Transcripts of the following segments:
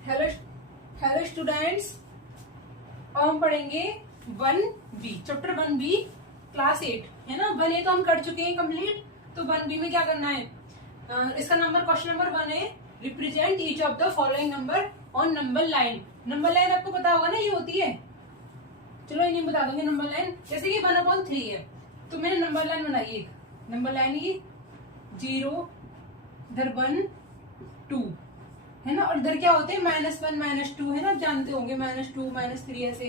Hello hello students, अब हम पढ़ेंगे 1B, चैप्टर 1B क्लास 8 है ना। 1A तो हम कर चुके हैं कंप्लीट, तो 1B में क्या करना है। इसका नंबर क्वेश्चन नंबर 1 है, represent each of the following number on number line. Number line आपको पता होगा ना, ये होती है, चलो इन्हें बता दूंगी। नंबर लाइन जैसे कि 1/3 है, तो मैंने नंबर लाइन बनाई है। नंबर लाइन ये 0 इधर 1 2 है ना, और इधर क्या होते हैं -1 -2 है ना, जानते होंगे -2 -3 ऐसे।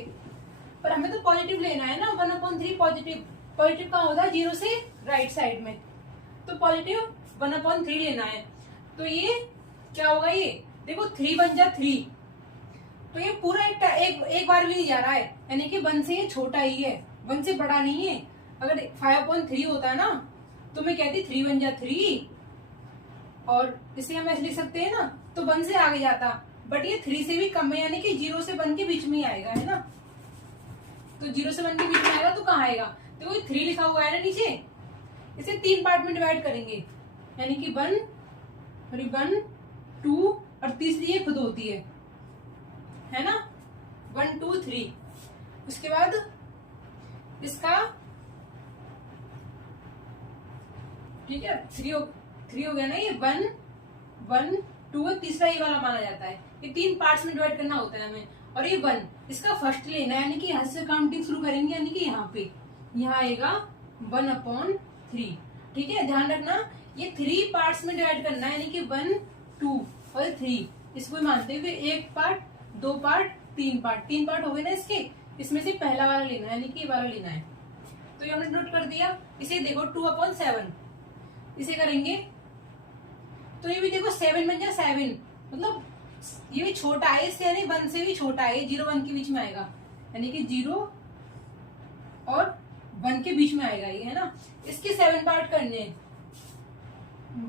पर हमें तो पॉजिटिव लेना है ना, 1/3 पॉजिटिव। पॉजिटिव कहाँ होता है, 0 से राइट साइड में, तो पॉजिटिव 1/3 लेना है। तो ये क्या होगा, ये देखो 3 बन जा 3, तो ये पूरा एक बार भी नहीं जा रहा है, यानी कि 1 से ये छोटा ही है, 1 से बड़ा नहीं है। अगर 5/3 होता ना, तो मैं कहती 3 बन जा 3, और इसे हम ऐसे लिख सकते हैं ना, तो 1 से आगे जाता। बट ये 3 से भी कम है, यानी कि 0 से 1 के बीच में ही आएगा, है ना। तो 0 से 1 के बीच में आएगा तो कहाँ आएगा, देखो ये 3 लिखा हुआ है ना नीचे, इसे 3 पार्ट में डिवाइड करेंगे, यानी कि 1 2 और तीसरी ये खुद होती है ना, 1 2 3। उसके बाद इसका ठीक है, 3 हो गया ना, ये 1 1 2 तीसरा ये वाला माना जाता है। ये 3 पार्ट्स में डिवाइड करना होता है हमें, और ये 1 इसका फर्स्ट लेना है, यानी कि यहाँ से काउंटिंग शुरू करेंगे, यानी कि यहाँ पे यहाँ आएगा 1/3। ठीक है, ध्यान रखना, ये 3 पार्ट्स में डिवाइड करना है, यानी कि 1 2 और 3, इसको मानते हुए 1 पार्ट 2 पार्ट 3 पार्ट, 3 पार्ट हो गए ना इसके। इसमें से पहला वाला लेना है, यानी कि ये वाला लेना है। तो ये हमने नोट कर दिया। इसे देखो 2/7, इसे करेंगे तो ये भी देखो 7 बन जाए 7, मतलब ये भी छोटा है इससे, यानी 1 से भी छोटा है, 0 1 के बीच में आएगा, यानी कि 0 और 1 के बीच में आएगा ये, है ना। इसके 7 पार्ट करने हैं,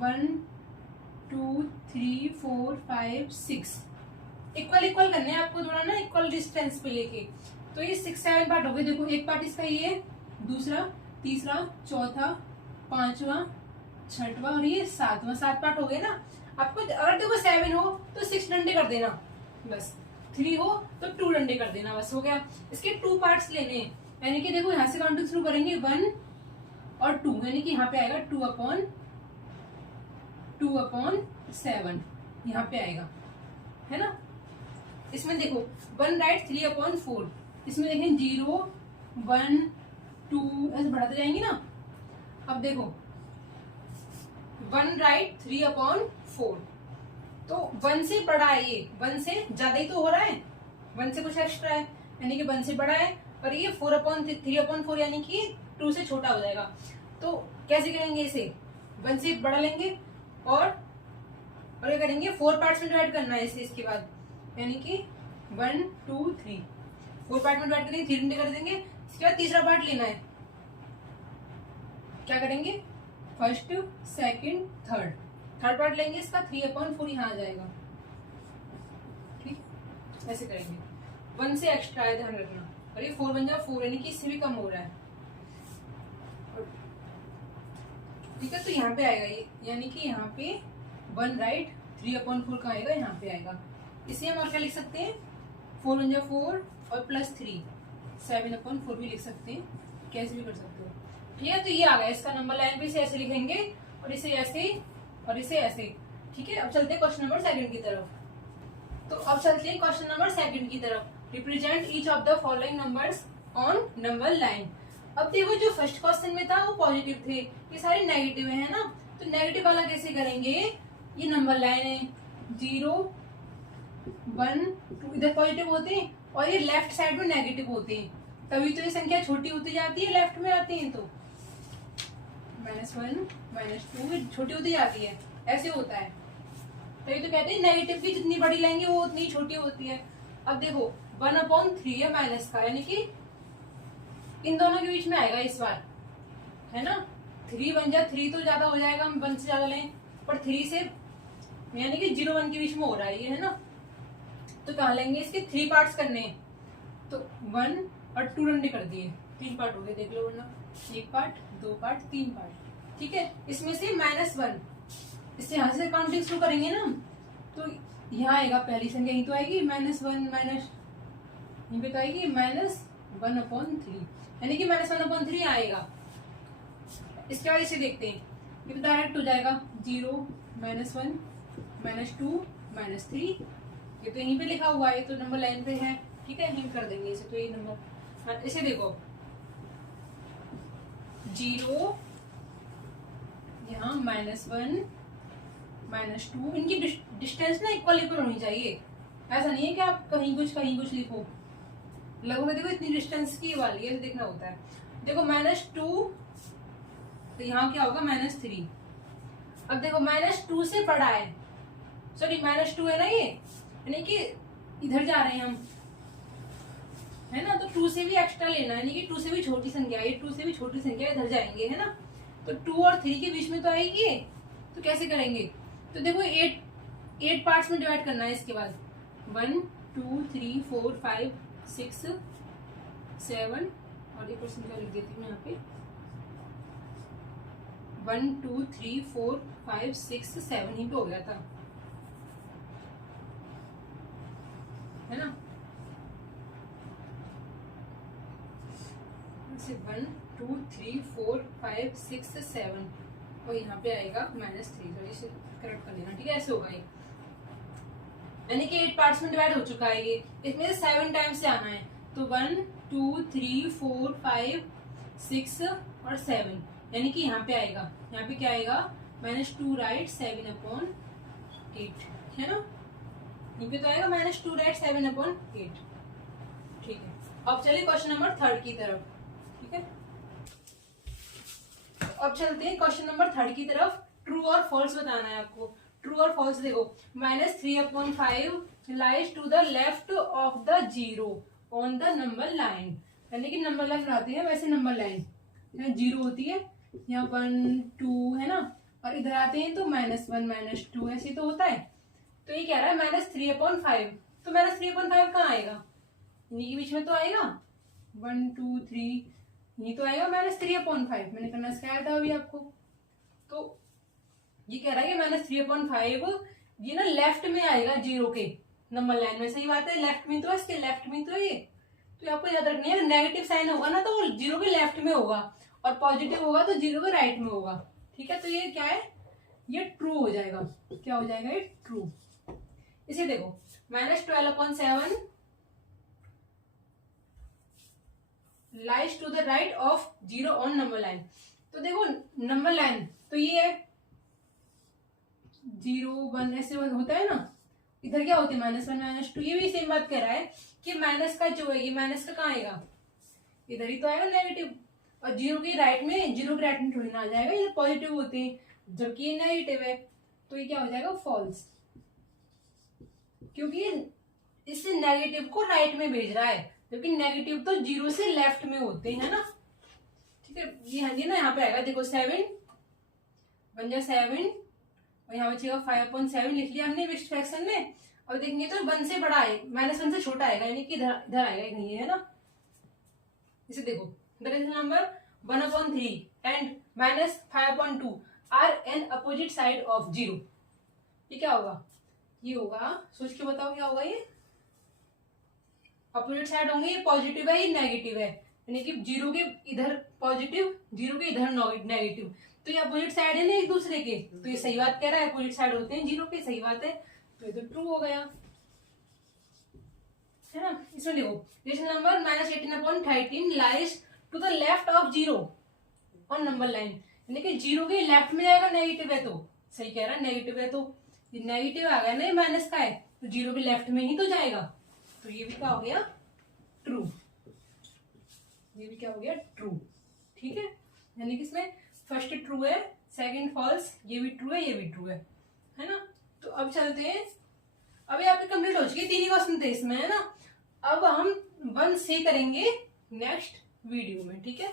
1 2 3 4 5 6, इक्वल इक्वल करने हैं आपको, थोड़ा ना इक्वल डिस्टेंस पे लेके। तो ये 6 7 पार्ट हो गए। देखो एक पार्ट इसका ये है, दूसरा तीसरा चौथा पांचवा छठवा और ये 7वां पार्ट हो गए ना। आपको अगर देखो 7 हो तो 6 डंडे कर देना बस, 3 हो तो 2 डंडे कर देना बस, हो गया। इसके 2 पार्ट्स लेने हैं, यानी कि देखो यहाँ से काउंटिंग शुरू करेंगे 1 और 2, यानी कि यहाँ पे आएगा 2/7 यहाँ पे आएगा, है ना। इसमें देखो 1 राइट 3/4, इसमें देखें 0 1 2 ऐसे बढ़ाते जाएंगे ना। अब देखो 1 राइट 3/4, तो 1 से बड़ा है ये, 1 से ज्यादा ही तो हो रहा है, 1 से कुछ एक्स्ट्रा है, यानी कि 1 से बड़ा है। और ये 3/4 यानी कि 2 से छोटा हो जाएगा। तो कैसे करेंगे इसे, 1 से बड़ा लेंगे और क्या करेंगे, 4 पार्ट्स में डिवाइड करना है इसे। इसके बाद यानी कि 1 2 3 4 पार्ट में डिवाइड करेंगे, 3 डंडे कर देंगे। इसके बाद तीसरा पार्ट लेना है, क्या करेंगे, फर्स्ट सेकंड थर्ड पार्ट लेंगे, इसका 3/4 यहाँ आ जाएगा। ठीक, ऐसे करेंगे, 1 से एक्स्ट्रा है, ध्यान रखना। और ये 4 बन जाए 4, यानी कि इससे भी कम हो रहा है। ठीक है, तो यहाँ पे आएगा ये, यानी कि यहाँ पे 1 राइट 3/4 का आएगा, यहाँ पे आएगा। इसे हम और क्या लिख सकते हैं, 4 बन जाए 4 और +3 7/4 भी लिख सकते हैं, कैसे भी कर सकते हो। ठीक है, तो ये आ गया इसका नंबर लाइन पे, इसे ऐसे लिखेंगे और इसे ऐसे और इसे ऐसे। ठीक है, अब चलते हैं क्वेश्चन नंबर 2 की तरफ। तो अब चलते हैं क्वेश्चन नंबर 2 की तरफ, represent each of the following numbers on number line. अब देखो जो फर्स्ट क्वेश्चन में था वो पॉजिटिव थे, ये सारे नेगेटिव है ना, तो नेगेटिव वाला कैसे करेंगे, ये नंबर लाइन है 0 1 2 इधर पॉजिटिव होते हैं, और ये लेफ्ट साइड में नेगेटिव होते हैं, तभी तो ये संख्या छोटी होती जाती है, लेफ्ट में आती है तो -1 -2 छोटी होती जाती है, ऐसे होता है। तभी तो कहते हैं नेगेटिव की जितनी बड़ी लेंगे वो उतनी छोटी होती है। अब देखो 1/3 है माइनस का, यानी कि इन दोनों के बीच में आएगा इस बार, है ना। 3 बन जाए 3 तो ज्यादा हो जाएगा, हम 1 से ज्यादा लें, पर 3 से यानी कि 0 1 के बीच में हो रहा है ये, है ना। तो कहाँ लेंगे, इसके 3 पार्ट्स करने हैं, तो 1 और 2 डंडे कर दिए, 3 पार्ट हो गए, देख लो वरना 1 पार्ट 2 पार्ट 3 पार्ट। ठीक है, इसमें से -1, इससे यहाँ से काउंटिंग शुरू करेंगे ना, तो यहाँ आएगा पहली संख्या, यही तो आएगी -1 माइनस, यहीं पे तो आएगी -1/3, यानी कि -1/3 आएगा। इसके बाद इसे देखते हैं, ये तो डायरेक्ट हो जाएगा 0 -1 -2 -3, ये तो यहीं पे लिखा हुआ है, तो नंबर लाइन पे है, ठीक है, यहीं कर देंगे इसे, तो ये नंबर। इसे देखो 0 यहाँ -1 -2, इनकी डिस्टेंस ना इक्वल होनी चाहिए। ऐसा नहीं है कि आप कहीं कुछ लिखो, लगभग देखो इतनी डिस्टेंस की वाली है, देखना होता है। देखो -2, तो यहाँ क्या होगा -3। अब देखो -2 से बड़ा है, सॉरी -2 है ना ये, यानी कि इधर जा रहे हैं हम, है ना, तो 2 से भी एक्स्ट्रा लेना है, यानी कि 2 से भी छोटी संख्या है, 2 से भी छोटी संख्या इधर जाएंगे, है ना, तो 2 और 3 के बीच में तो आएगी ये, तो कैसे करेंगे, तो देखो 8 पार्ट्स में डिवाइड करना है। इसके बाद 1 2 3 4 5 6 7, और एक और संख्या लिख देती हूँ यहाँ पे, 1 2 3 4 5 6 7 ही तो हो गया था, है ना, 1 2 3 4 5 6 7, और यहाँ पे आएगा -3, तो इसे करेक्ट कर लेना, ठीक है, ऐसे होगा ये, यानी कि 8 पार्ट्स में डिवाइड हो चुका है ये, इसमें से 7 टाइम्स से आना है, तो 1 2 3 4 5 6 और 7, यानी कि यहाँ पे आएगा, यहाँ पे क्या आएगा -2 राइट 7/8, है ना, यहाँ पे तो आएगा -2 राइट 7/8, ठीक है। अब चलिए क्वेश्चन नंबर 3 की तरफ, ठीक है, अब चलते हैं क्वेश्चन नंबर 3 की तरफ। ट्रू और फॉल्स बताना है आपको। ट्रू और फॉल्स देखो, -3/5 lies to the left of the 0 on the number line, यानी कि नंबर लाइन बनाते हैं वैसे नंबर लाइन, यहाँ 0 होती है, यहाँ 1 2 है ना, और इधर आते हैं तो -1 -2 ऐसे तो होता है। तो ये कह रहा है -3/5, तो -3/5 कहाँ आएगा, इन्हीं के बीच में तो आएगा, 1 2 3, ये तो आएगा -3/5, मैंने करना सिखाया था अभी आपको। तो ये कह रहा है कि -3/5 ये ना लेफ्ट में आएगा 0 के नंबर लाइन में, सही बात है, लेफ्ट में तो है, इसके लेफ्ट में तो ये, तो आपको याद रखनी है, नेगेटिव साइन होगा ना तो 0 के लेफ्ट में होगा, और पॉजिटिव होगा तो 0 के राइट में होगा, ठीक है, तो ये क्या है, ये ट्रू हो जाएगा, क्या हो जाएगा, ये ट्रू। इसे देखो -12/7 lies to the right of 0 on number line, तो देखो नंबर लाइन तो ये है 0 1 ऐसे होता है ना, इधर क्या होते हैं -1 -2, ये भी सेम बात कह रहा है कि माइनस का जो है, ये माइनस का कहाँ आएगा, इधर ही तो आएगा नेगेटिव, और 0 के राइट में थोड़ी ना आ जाएगा, ये पॉजिटिव होते हैं जबकि ये नेगेटिव है, तो ये क्या हो जाएगा, फॉल्स, क्योंकि इससे नेगेटिव को राइट में भेज रहा है, क्योंकि नेगेटिव तो 0 से लेफ्ट में होते हैं ना, ठीक है, ये हाँ जी ना, यहाँ पे आएगा देखो 7 बन जाए 7, और यहाँ बचेगा 5/7 लिख लिया हमने मिक्स्ड फ्रैक्शन में। और देखेंगे तो 1 से बड़ा है, -1 से छोटा आएगा, यानी कि इधर आएगा कहीं, है ना, इसे देखो that is number 1/3 and -5/2 are on opposite side of 0, ये क्या होगा, ये होगा, सोच के बताओ क्या होगा, ये अपोजिट साइड होंगे, ये पॉजिटिव है, ये नेगेटिव है, यानी कि 0 के इधर पॉजिटिव 0 के इधर नेगेटिव, तो ये अपोजिट साइड है ना एक दूसरे के, तो ये सही बात कह रहा है, अपोजिट साइड होते हैं 0 के, सही बात है, तो ये तो ट्रू हो गया, है ना। इसमें देखो question number -18/13 lies to the left of 0 on number line, यानी कि 0 के लेफ्ट में जाएगा, नेगेटिव है तो सही कह रहा है, नेगेटिव है तो ये नेगेटिव आ गया ना, ये माइनस का है, तो 0 के लेफ्ट में ही तो जाएगा, तो ये भी क्या हो गया, ट्रू, ये भी क्या हो गया, ट्रू, ठीक है, यानी कि इसमें फर्स्ट ट्रू है, सेकंड फॉल्स, ये भी ट्रू है, ये भी ट्रू है ना। तो अब चलते हैं, अभी आपकी कंप्लीट हो चुकी है, 3 ही क्वेश्चन थे इसमें, है ना। अब हम 1 से करेंगे नेक्स्ट वीडियो में, ठीक है।